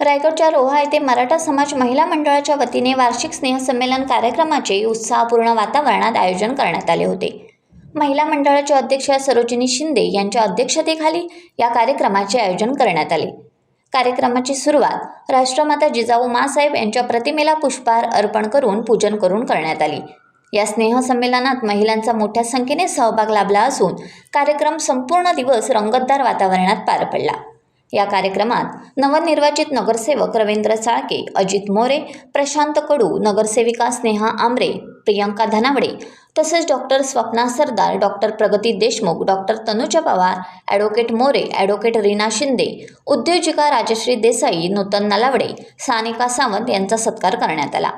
रायगडच्या रोहा येथे मराठा समाज महिला मंडळाच्या वतीने वार्षिक स्नेहसंमेलन कार्यक्रमाचे उत्साहपूर्ण वातावरणात आयोजन करण्यात आले होते. महिला मंडळाच्या अध्यक्षा सरोजिनी शिंदे यांच्या अध्यक्षतेखाली या कार्यक्रमाचे आयोजन करण्यात आले. कार्यक्रमाची सुरुवात राष्ट्रमाता जिजाऊ माँसाहेब यांच्या प्रतिमेला पुष्पहार अर्पण करून पूजन करून करण्यात आली. या स्नेहसंमेलनात महिलांचा मोठ्या संख्येने सहभाग लाभला असून कार्यक्रम संपूर्ण दिवस रंगतदार वातावरणात पार पडला. या कार्यक्रमात नवनिर्वाचित नगरसेवक रवींद्र साळके, अजित मोरे, प्रशांत कडू, नगरसेविका स्नेहा आमरे, प्रियंका धनावडे तसेच doctor Swapna Sardar, doctor Pragati Deshmukh, doctor Tanuja Pawar, advocate More, advocate Reena Shinde, उद्योजिका राजश्री देसाई, नूतन नलावडे, सानिका सावंत यांचा सत्कार करण्यात आला.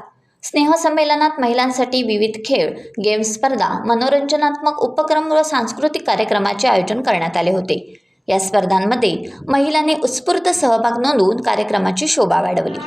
स्नेहसंमेलनात महिलांसाठी विविध खेळ, गेम स्पर्धा, मनोरंजनात्मक उपक्रम व सांस्कृतिक कार्यक्रमाचे आयोजन करण्यात आले होते. या स्पर्धांमध्ये महिलांनी उत्स्फूर्त सहभाग नोंदवून कार्यक्रमाची शोभा वाढवली.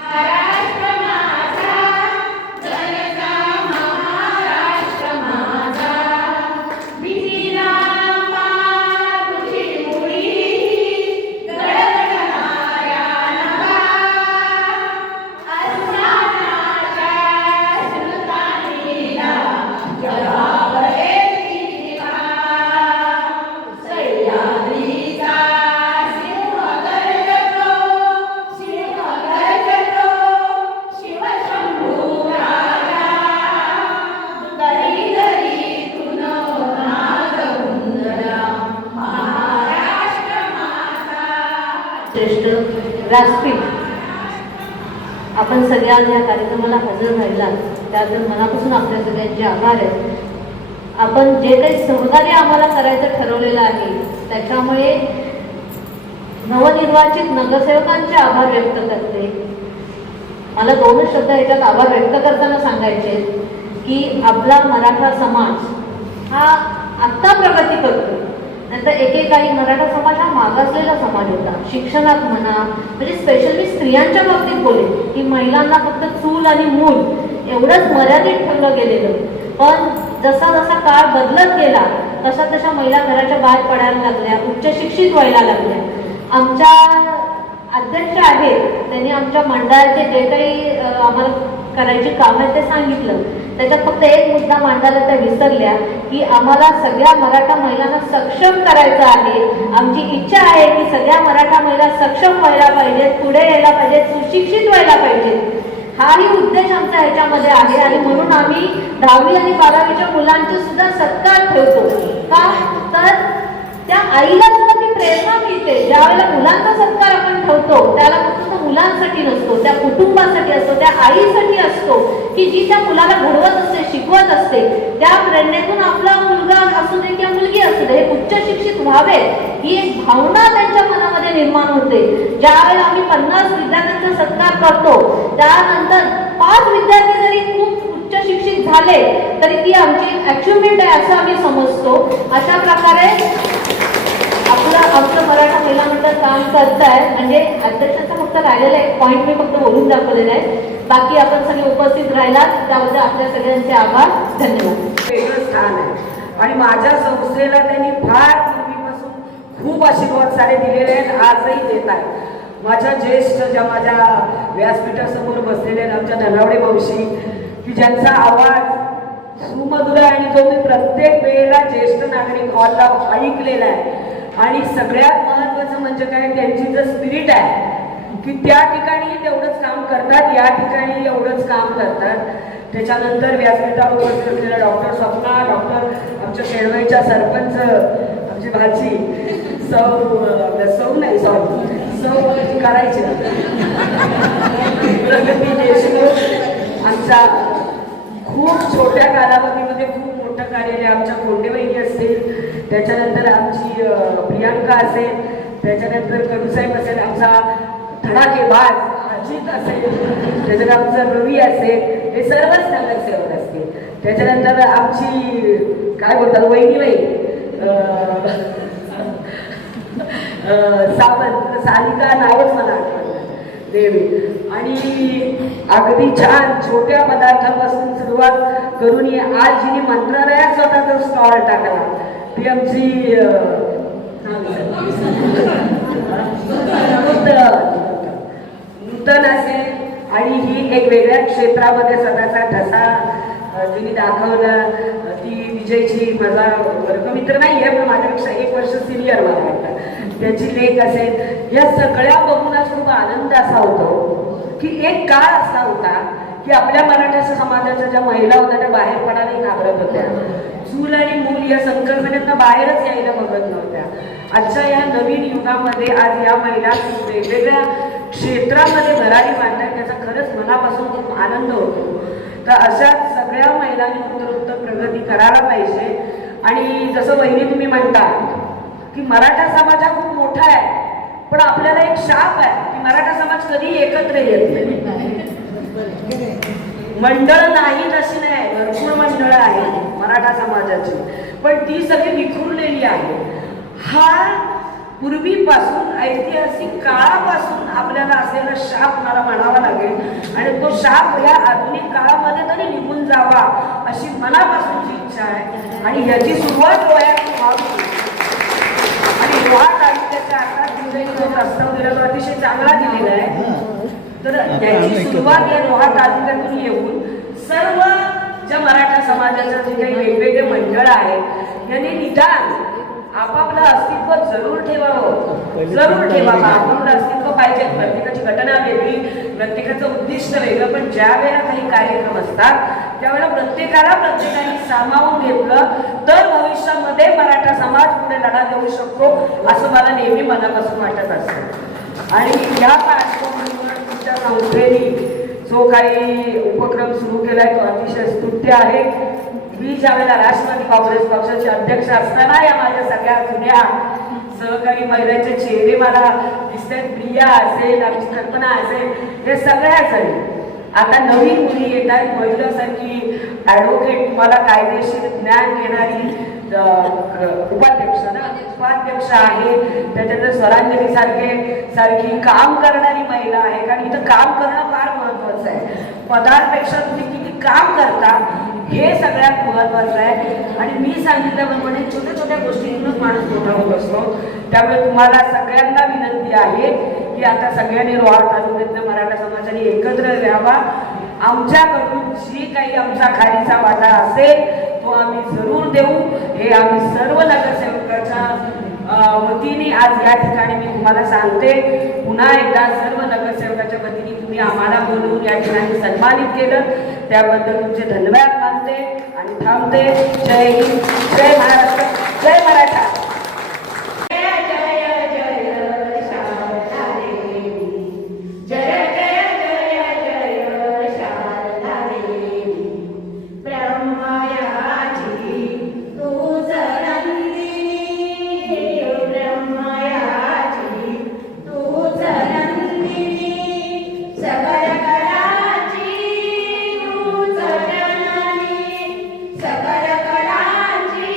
श्रेष्ठ व्यासपीठ, आपण सगळ्यांनी या कार्यक्रमाला हजर राहिला त्याबद्दल मनापासून आपल्या सगळ्यांचे आभार आहेत. आपण जे काही सहकार्य आम्हाला करायचं ठरवलेलं आहे त्याच्यामुळे नवनिर्वाचित नगरसेवकांचे आभार व्यक्त करते. मला दोनच शब्द याच्यात आभार व्यक्त करताना सांगायचे की आपला मराठा समाज हा आत्ता प्रगती करतो. नंतर एकेकाळी मराठा समाज हा मागासलेला समाज होता. शिक्षणात म्हणा, म्हणजे स्पेशली स्त्रियांच्या बाबतीत बोलेल की महिलांना फक्त चूल आणि मूल एवढंच मर्यादित ठेवलं गेलेलं. पण जसा जसा काळ बदलत गेला तशा तशा महिला घराच्या बाहेर पडायला लागल्या, उच्च शिक्षित व्हायला लागल्या. आमच्या अध्यक्ष आहेत त्यांनी आमच्या मंडळाचे जे काही आम्हाला करायची कामं आहेत ते सांगितलं. त्याच्यात फक्त एक मुद्दा मांडायला त्या विसरल्या की आम्हाला सगळ्या मराठा महिलांना सक्षम करायचं आहे. आमची इच्छा आहे की सगळ्या मराठा महिला सक्षम व्हायला पाहिजेत, पुढे यायला पाहिजेत, सुशिक्षित व्हायला पाहिजेत. हाही उद्देश आमचा ह्याच्यामध्ये आहे आणि म्हणून आम्ही 10वी आणि 12वीच्या मुलांचे सुद्धा सत्कार ठेवतो. का तर त्या आईला सुद्धा ती प्रेरणा मिळते. ज्या वेळेला मुलांचा सत्कार आपण ठेवतो त्याला फक्त तो मुलांसाठी नसतो, त्या कुटुंबासाठी असतो, त्या आईसाठी असतो की जी त्या मुलाला घडवत असते, शिकवत असते. त्या प्रेरणेतून आपला मुलगा असू दे किंवा मुलगी असू दे हे उच्च शिक्षित व्हावे ही एक भावना त्यांच्या मनामध्ये निर्माण होते. ज्या वेळेला आम्ही 50 विद्यार्थ्यांचा सत्कार करतो त्यानंतर 5 विद्यार्थी जरी खूप उच्च शिक्षित झाले तरी ती आमची अचिव्हमेंट आहे असं आम्ही समजतो. अशा प्रकारे आमचं मराठा महिला मंडळ काम करत आहे. म्हणजे अध्यक्षांचा फक्त राहिलेला एक पॉईंट मी फक्त बोलून दाखवलेला आहे. बाकी आपण सगळे उपस्थित राहिलात त्याबद्दल आपल्या सगळ्यांचे आभार, धन्यवाद. वेगळं स्थान आहे आणि माझ्या संस्थेला त्यांनी फार पूर्वीपासून खूप आशीर्वाद सारे दिलेले आहेत, आजही देत आहेत. माझ्या ज्येष्ठ ज्या माझ्या व्यासपीठासमोर बसलेले आहेत आमच्या धनावडे मावशी की ज्यांचा आवाज सुमधुर आहे आणि जो मी प्रत्येक वेळेला ज्येष्ठ नागरिक हॉलला ऐकलेला आहे. आणि सगळ्यात महत्त्वाचं म्हणजे काय, त्यांची जर स्पिरिट आहे की त्या ठिकाणी तेवढंच काम करतात, या ठिकाणी एवढंच काम करतात. त्याच्यानंतर व्यासपीठावर उपस्थित असलेल्या डॉक्टर स्वप्ना, डॉक्टर आमच्या शेडवळीच्या सरपंच आमची भाची सौ नाही सौ करायची प्रगती देशमुख, आमच्या खूप छोट्या कालावधीमध्ये खूप मोठं कार्य आमच्या कोंडेवहिनी असतील, त्याच्यानंतर आमची प्रियंका असेल, त्याच्यानंतर कडूसाहेब असेल, आमचा धडाकेबाज अजित असेल, त्याच्यानंतर आमचा रवी असेल, हे सर्वच नगरसेवक असतील. त्याच्यानंतर आमची काय बोलतात वहिनीबाई सावंत, सानिका नावच मला आठवत देवी. आणि अगदी छान छोट्या पदार्थापासून सुरुवात करून आज जिने मंत्रालयात स्वतःचा स्टॉल टाकला ती आमची नूतन एक वेगळ्या क्षेत्रामध्ये स्वतःचा ठसा तिने दाखवला. ती विजयची माझा वर्गमित्र नाही आहे, पण माझ्यापेक्षा 1 वर्ष सिनियर मला वाटतं. त्याची लेख असेल, या सगळ्या बघून आज खूप आनंद असा होतो की एक काळ असा होता की आपल्या मराठा समाजाच्या ज्या महिला होत्या त्या बाहेर पडायला घाबरत होत्या. चूल आणि मूल या संकल्पनेतना बाहेरच यायला बघत नव्हत्या. आजच्या या नवीन युगामध्ये आज या महिला वेगवेगळ्या क्षेत्रामध्ये भरारी मांडतात, त्याचा खरंच मनापासून खूप आनंद होतो. तर अशा सगळ्या महिलांनी उत्तरोत्तर प्रगती करायला पाहिजे. आणि जसं वहिनी तुम्ही म्हणता की मराठा समाज हा खूप मोठा आहे, पण आपल्याला एक शाप आहे की मराठा समाज कधी एकत्र येत नाही. मंडळ नाही तशी नाही, भरपूर मंडळ आहे मराठा समाजाची, पण ती सगळी विखुरलेली आहे. हा पूर्वीपासून ऐतिहासिक काळापासून आपल्याला असलेला शाप मला म्हणावा लागेल, आणि तो शाप या आधुनिक काळामध्ये तरी निघून जावा अशी मनापासूनची इच्छा आहे. आणि याची सुरुवात डोळ्यात व्हावी. आणि रोहा तालुक्याच्या 11 दिवसांनी जो प्रस्ताव दिला तो अतिशय चांगला दिलेला आहे. तर त्याची सुरुवात या रोहा तालुक्यातून येऊन सर्व ज्या मराठा समाजाच्या जे काही वेगवेगळे मंडळ आहेत यांनी निदान आपापलं अस्तित्व जरूर ठेवावं. जरूर ठेवावं, आपापलं अस्तित्व पाहिजे. प्रत्येकाची घटना वेगळी, प्रत्येकाचं उद्दिष्ट वेगळं, पण ज्या वेळेला काही कार्यक्रम असतात त्यावेळेला प्रत्येकाने सामावून घेतलं तर भविष्यामध्ये मराठा समाज पुढे लढा देऊ शकतो असं मला नेहमी मनापासून वाटत असतं. आणि या पार्श्वभूमीवर तुमच्या संस्थेने जो काही उपक्रम सुरू केलाय तो अतिशय स्तुत्य आहे. मी ज्यावेळेला राष्ट्रवादी काँग्रेस पक्षाचे अध्यक्ष असताना या माझ्या सगळ्या जुन्या सहकारी महिलांचे चेहरे मला दिसतात. प्रिया असेल, आमची कल्पना असेल, हे सगळ्याच आहे. आता नवीन मुली येत आहेत, महिलांसारखी ॲडव्होकेट, तुम्हाला कायदेशीर ज्ञान घेणारी उपाध्यक्ष आहे. त्याच्यानंतर स्वरांजली सारखी काम करणारी महिला आहे. कारण इथं काम करणं फार महत्वाचं आहे. पदांपेक्षा तुम्ही किती काम करता हे सगळ्यात महत्वाचं आहे. आणि मी सांगितल्याप्रमाणे छोट्या छोट्या गोष्टींतूनच माणूस मोठा होत असतो. त्यामुळे तुम्हाला सगळ्यांना विनंती आहे की आता सगळ्यांनी रोहा तालुक्यातल्या मराठा समाजाने एकत्र यावा. आमच्याकडून जी काही आमचा खालीचा वाटा असेल तो आम्ही जरूर देऊ. हे आम्ही सर्व नगरसेवकाच्या वतीने आज या ठिकाणी मी तुम्हाला सांगते. पुन्हा एकदा सर्व नगरसेवकाच्या वतीने तुम्ही आम्हाला बोलवून या ठिकाणी सन्मानित केलं त्याबद्दल तुमचे धन्यवाद मानते आणि थांबते. जय हिंद, जय महाराष्ट्र, जय मराठा. सकल कलाची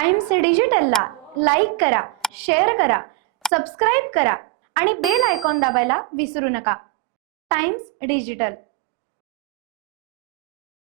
टाइम्स डिजिटलला लाईक करा, शेअर करा, सबस्क्राईब करा आणि बेल आयकॉन दाबायला विसरू नका. Times digital.